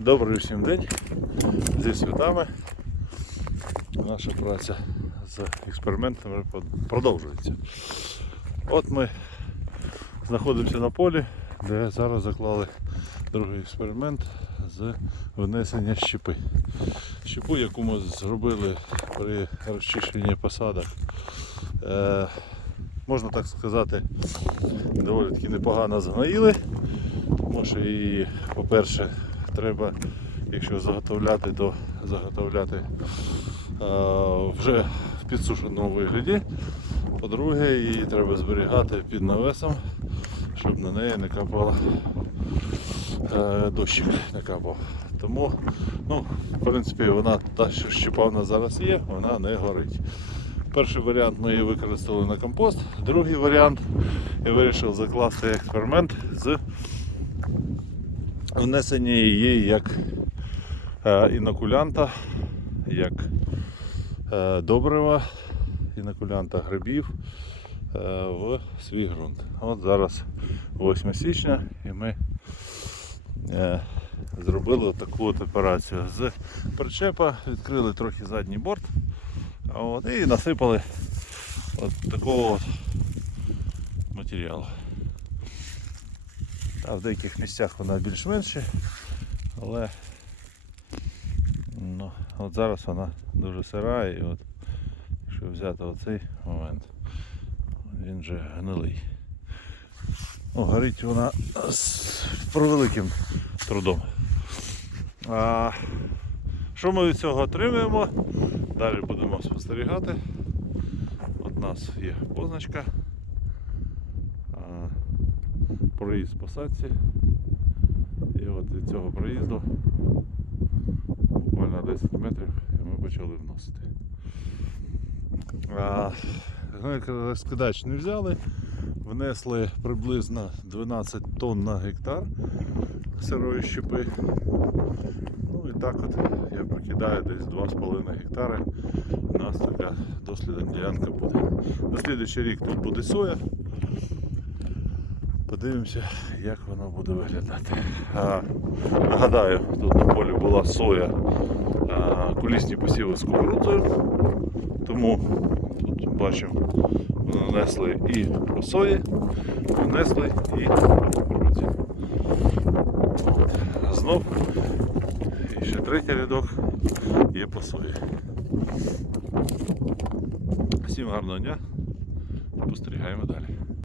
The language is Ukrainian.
Добрий всім день. Зі святами. Наша праця з експериментами продовжується. От ми знаходимося на полі, де зараз заклали другий експеримент з винесення щепи. Щепу, яку ми зробили при розчищенні посадок. Е, можна так сказати, доволі таки непогано згноїли. Тому що її, по-перше, треба, якщо заготовляти, то заготовляти е, вже в підсушеному вигляді. По-друге, її треба зберігати під навесом, щоб на неї не капала е, дощик не капав. Тому, ну, в принципі, вона та, що щепа в нас зараз є, вона не горить. Перший варіант ми її використали на компост, другий варіант я вирішив закласти експеримент з внесення її як е, інокулянта, як е, добрива, інокулянта грибів е, в свій ґрунт. От зараз 8 січня і ми зробили таку от операцію. З причепа відкрили трохи задній борт от, і насипали от такого от матеріалу. А в деяких місцях вона більш-менше, але ну, от зараз вона дуже сира і от, якщо взяти оцей момент, він вже гнилий. Ну, горить вона з превеликим трудом. А, що ми від цього отримуємо? Далі будемо спостерігати. От нас є позначка. А, проїзд по садці. І от від цього проїзду буквально 10 метрів ми почали вносити. А, розкидач не взяли, внесли приблизно 12 тонн на гектар сирої щепи. Ну і так от я прикидаю десь 2,5 гектари. У нас така дослідна ділянка буде. На слідуючий рік тут буде соя. Подивимося, як воно буде виглядати. А, нагадаю, тут на полі була соя, а, кулісні посіви з кукурудзою. Тому тут бачимо, нанесли і по сої, нанесли і по кукурудзі. Знов ще третій рядок є по сої. Всім гарного дня. Спостерігаємо далі.